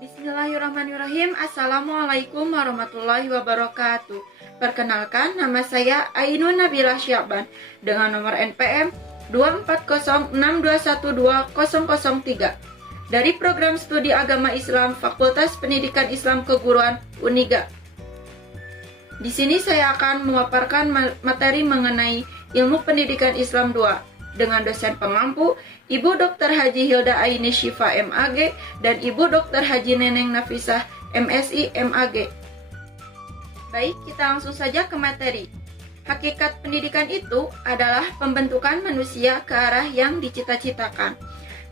Bismillahirrahmanirrahim. Assalamualaikum warahmatullahi wabarakatuh. Perkenalkan, nama saya Ainun Nabilah Syaban dengan nomor NPM 24062120003 dari Program Studi Agama Islam Fakultas Pendidikan Islam Keguruan Uniga. Di sini saya akan memaparkan materi mengenai Ilmu Pendidikan Islam 2 dengan dosen pengampu Ibu Dr. Haji Hilda Aini Syifa MAG dan Ibu Dr. Haji Neneng Nafisah MSI MAG. Baik, kita langsung saja ke materi. Hakikat pendidikan itu adalah pembentukan manusia ke arah yang dicita-citakan.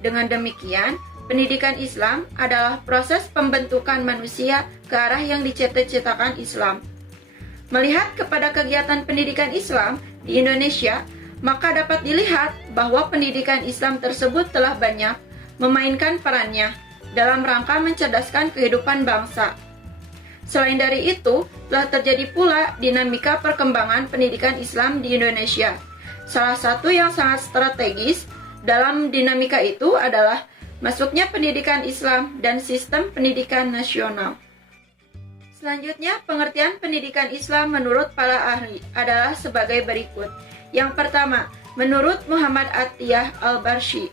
Dengan demikian, pendidikan Islam adalah proses pembentukan manusia ke arah yang dicita-citakan Islam. Melihat kepada kegiatan pendidikan Islam di Indonesia, maka dapat dilihat bahwa pendidikan Islam tersebut telah banyak memainkan perannya dalam rangka mencerdaskan kehidupan bangsa. Selain dari itu, telah terjadi pula dinamika perkembangan pendidikan Islam di Indonesia. Salah satu yang sangat strategis dalam dinamika itu adalah masuknya pendidikan Islam dan sistem pendidikan nasional. Selanjutnya, pengertian pendidikan Islam menurut para ahli adalah sebagai berikut. Yang pertama, menurut Muhammad Atiyah Al-Barshi,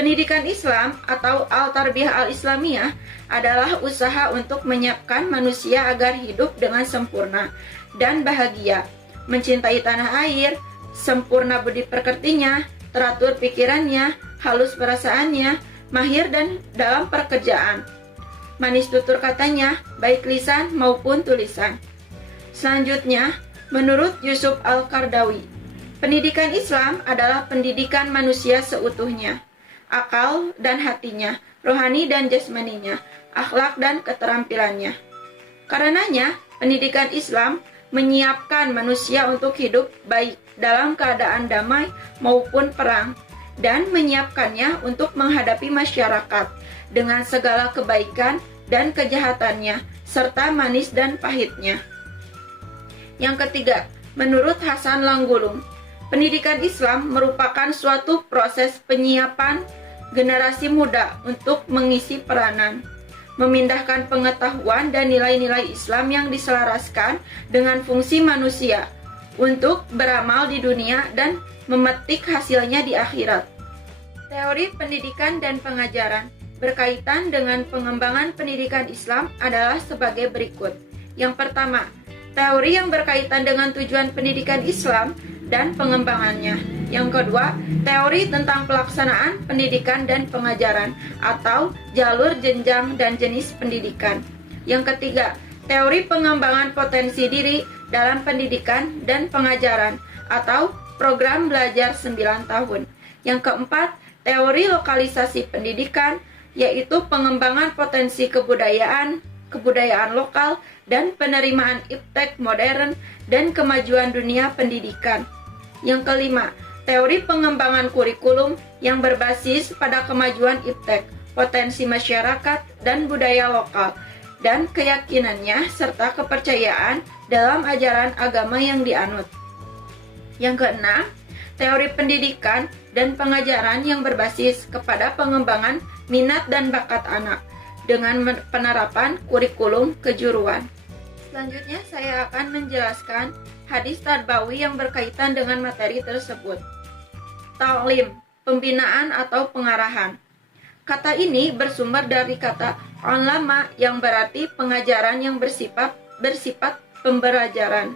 pendidikan Islam atau Al-Tarbiyah Al-Islamiyah adalah usaha untuk menyiapkan manusia agar hidup dengan sempurna dan bahagia, mencintai tanah air, sempurna budi pekertinya, teratur pikirannya, halus perasaannya, mahir dan dalam pekerjaan, manis tutur katanya, baik lisan maupun tulisan. Selanjutnya, menurut Yusuf Al-Qardawi, pendidikan Islam adalah pendidikan manusia seutuhnya, akal dan hatinya, rohani dan jasmaninya, akhlak dan keterampilannya. Karenanya, pendidikan Islam menyiapkan manusia untuk hidup baik dalam keadaan damai maupun perang, dan menyiapkannya untuk menghadapi masyarakat dengan segala kebaikan dan kejahatannya, serta manis dan pahitnya. Yang ketiga, menurut Hasan Langgulung, pendidikan Islam merupakan suatu proses penyiapan generasi muda untuk mengisi peranan, memindahkan pengetahuan dan nilai-nilai Islam yang diselaraskan dengan fungsi manusia untuk beramal di dunia dan memetik hasilnya di akhirat. Teori pendidikan dan pengajaran berkaitan dengan pengembangan pendidikan Islam adalah sebagai berikut. Yang pertama, teori yang berkaitan dengan tujuan pendidikan Islam dan pengembangannya. Yang kedua, teori tentang pelaksanaan pendidikan dan pengajaran atau jalur jenjang dan jenis pendidikan. Yang ketiga, teori pengembangan potensi diri dalam pendidikan dan pengajaran atau program belajar 9 tahun. Yang keempat, teori lokalisasi pendidikan, yaitu pengembangan potensi kebudayaan lokal dan penerimaan iptek modern dan kemajuan dunia pendidikan. Yang kelima, teori pengembangan kurikulum yang berbasis pada kemajuan iptek, potensi masyarakat dan budaya lokal, dan keyakinannya serta kepercayaan dalam ajaran agama yang dianut. Yang keenam, teori pendidikan dan pengajaran yang berbasis kepada pengembangan minat dan bakat anak dengan penerapan kurikulum kejuruan. Selanjutnya saya akan menjelaskan hadis tarbawi yang berkaitan dengan materi tersebut. Ta'lim, pembinaan atau pengarahan. Kata ini bersumber dari kata ulama yang berarti pengajaran yang bersifat pembelajaran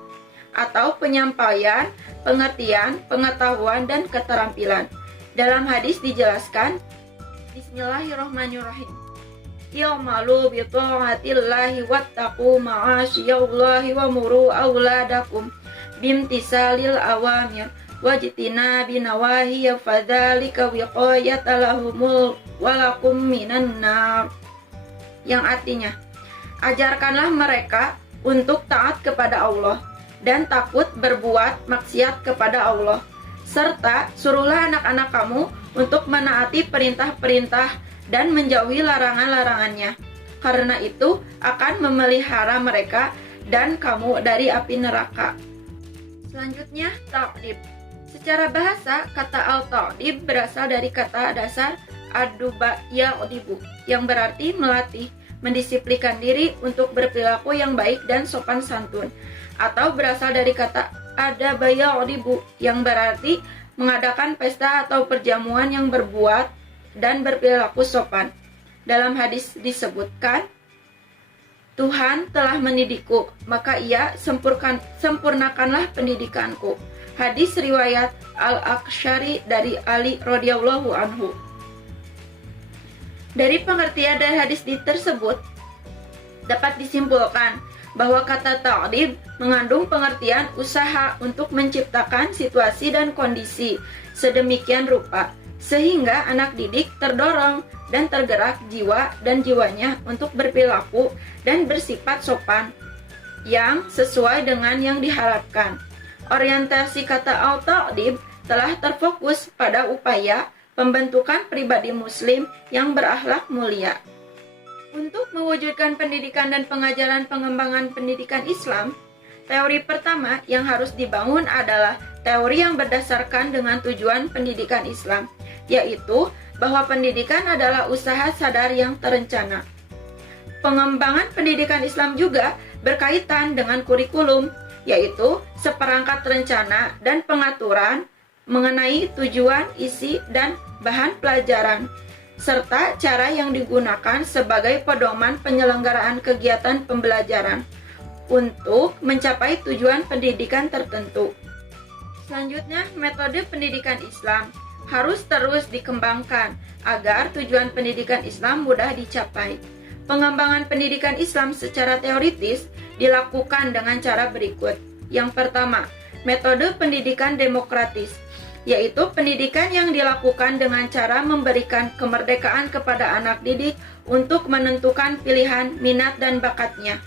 atau penyampaian, pengertian, pengetahuan, dan keterampilan. Dalam hadis dijelaskan, Bismillahirrahmanirrahim. Ya'malu bi ta'atillahi wattaqu ma'asyillahi wa muru auladakum bimtisalil awamir wajtina binawahi fadzalika wiqayatalahumul walakum minan nar. Yang artinya, ajarkanlah mereka untuk taat kepada Allah dan takut berbuat maksiat kepada Allah, serta suruhlah anak-anak kamu untuk menaati perintah-perintah dan menjauhi larangan-larangannya. Karena itu akan memelihara mereka dan kamu dari api neraka. Selanjutnya, ta'dib. Secara bahasa, kata al-ta'dib berasal dari kata dasar ad-duba ya'dibu, yang berarti melatih, mendisiplinkan diri untuk berperilaku yang baik dan sopan santun, atau berasal dari kata adabaya odibu yang berarti mengadakan pesta atau perjamuan yang berbuat dan berperilaku sopan. Dalam hadis disebutkan, Tuhan telah mendidikku, maka ia sempurnakanlah pendidikanku. Hadis riwayat Al-Aqsyari dari Ali radhiyallahu anhu. Dari pengertian dari hadis tersebut, dapat disimpulkan bahwa kata ta'dib mengandung pengertian usaha untuk menciptakan situasi dan kondisi sedemikian rupa, sehingga anak didik terdorong dan tergerak jiwa dan jiwanya untuk berperilaku dan bersifat sopan yang sesuai dengan yang diharapkan. Orientasi kata al-ta'dib telah terfokus pada upaya pembentukan pribadi muslim yang berakhlak mulia. Untuk mewujudkan pendidikan dan pengajaran pengembangan pendidikan Islam, teori pertama yang harus dibangun adalah teori yang berdasarkan dengan tujuan pendidikan Islam, yaitu bahwa pendidikan adalah usaha sadar yang terencana. Pengembangan pendidikan Islam juga berkaitan dengan kurikulum, yaitu seperangkat rencana dan pengaturan mengenai tujuan, isi, dan bahan pelajaran, serta cara yang digunakan sebagai pedoman penyelenggaraan kegiatan pembelajaran untuk mencapai tujuan pendidikan tertentu. Selanjutnya, metode pendidikan Islam harus terus dikembangkan agar tujuan pendidikan Islam mudah dicapai. Pengembangan pendidikan Islam secara teoritis dilakukan dengan cara berikut. Yang pertama, metode pendidikan demokratis, yaitu pendidikan yang dilakukan dengan cara memberikan kemerdekaan kepada anak didik untuk menentukan pilihan, minat, dan bakatnya.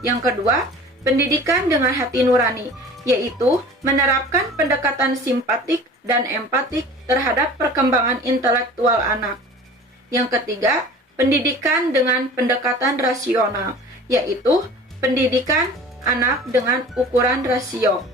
Yang kedua, pendidikan dengan hati nurani, yaitu menerapkan pendekatan simpatik dan empatik terhadap perkembangan intelektual anak. Yang ketiga, pendidikan dengan pendekatan rasional, yaitu pendidikan anak dengan ukuran rasio.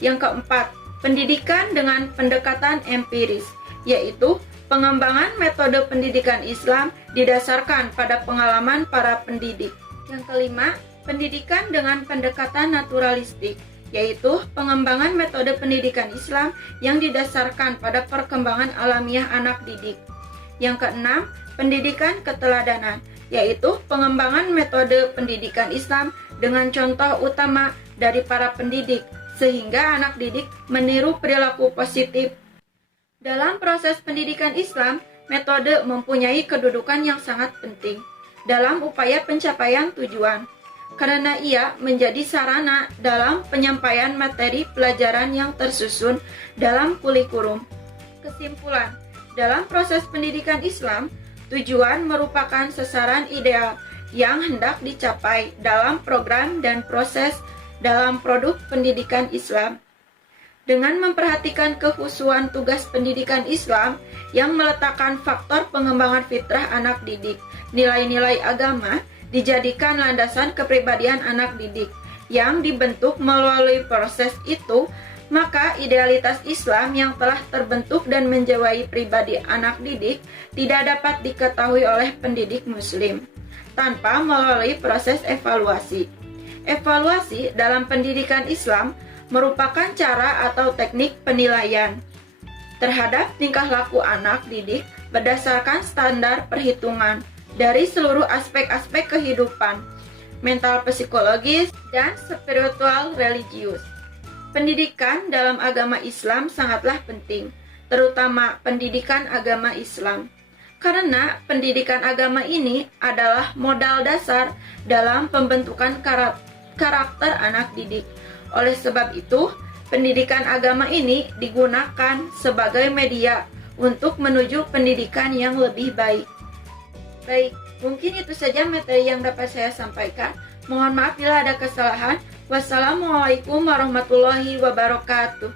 Yang keempat, pendidikan dengan pendekatan empiris, yaitu pengembangan metode pendidikan Islam didasarkan pada pengalaman para pendidik. Yang kelima, pendidikan dengan pendekatan naturalistik, yaitu pengembangan metode pendidikan Islam yang didasarkan pada perkembangan alamiah anak didik. Yang keenam, pendidikan keteladanan, yaitu pengembangan metode pendidikan Islam dengan contoh utama dari para pendidik, sehingga anak didik meniru perilaku positif. Dalam proses pendidikan Islam, metode mempunyai kedudukan yang sangat penting dalam upaya pencapaian tujuan, karena ia menjadi sarana dalam penyampaian materi pelajaran yang tersusun dalam kurikulum. Kesimpulan, dalam proses pendidikan Islam, tujuan merupakan sasaran ideal yang hendak dicapai dalam program dan proses dalam produk pendidikan Islam. Dengan memperhatikan kekhususan tugas pendidikan Islam yang meletakkan faktor pengembangan fitrah anak didik, nilai-nilai agama dijadikan landasan kepribadian anak didik yang dibentuk melalui proses itu, maka idealitas Islam yang telah terbentuk dan menjiwai pribadi anak didik tidak dapat diketahui oleh pendidik muslim tanpa melalui proses evaluasi. Evaluasi dalam pendidikan Islam merupakan cara atau teknik penilaian terhadap tingkah laku anak didik berdasarkan standar perhitungan dari seluruh aspek-aspek kehidupan, mental psikologis, dan spiritual religius. Pendidikan dalam agama Islam sangatlah penting, terutama pendidikan agama Islam. Karena pendidikan agama ini adalah modal dasar dalam pembentukan karakter anak didik. Oleh sebab itu, pendidikan agama ini digunakan sebagai media untuk menuju pendidikan yang lebih baik. Baik, mungkin itu saja materi yang dapat saya sampaikan. Mohon maaf bila ada kesalahan. Wassalamualaikum warahmatullahi wabarakatuh.